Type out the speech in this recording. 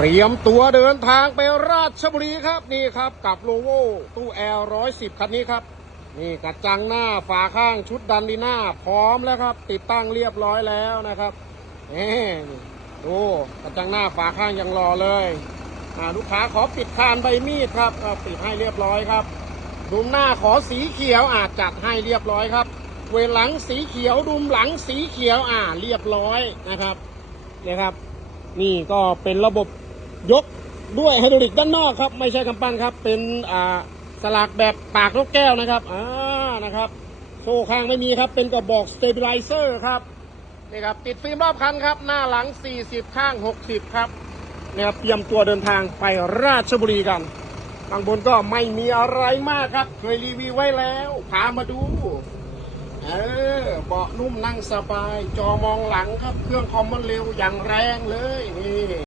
เตรียมตัวเดินทางไปราชบุรีครับนี่ครับกับโลโวตู้แอลร้อยสิบคันนี้ครับ นี่กระจังหน้าฝาข้างชุดดันดีหน้าพร้อมแล้วครับ ติดตั้งเรียบร้อยแล้วนะครับนี่ดูกระจังหน้าฝาข้างยังรอเลยลูกค้าขอปิดคานใบมีดครับก็ปิดให้เรียบร้อยครับดุมหน้าขอสีเขียวอาจจัดให้เรียบร้อยครับ เวลหลังสีเขียวดุมหลังสีเขียวอ่าเรียบร้อยนะครับเนี่ยครับนี่ก็เป็นระบบ ยกด้วยไฮดรอลิกด้านนอกครับ ไม่ใช่กำปั้นครับ เป็นอ่าสลักแบบปากนกแก้วนะครับอ่านะครับ โซ่ข้างไม่มีครับเป็นกระบอกสเตเบลเซอร์ครับนี่ครับติดฟิล์มรอบคันครับ หน้าหลัง 40 ข้าง 60 ครับนี่ครับเตรียมตัวเดินทางไปราชบุรีกันข้างบนก็ไม่มีอะไรมากครับ เคยรีวิวไว้แล้วพามาดูเออเบาะนุ่มนั่งสบาย จอมองหลังครับ เครื่องคอมมันเร็วอย่างแรงเลยนี่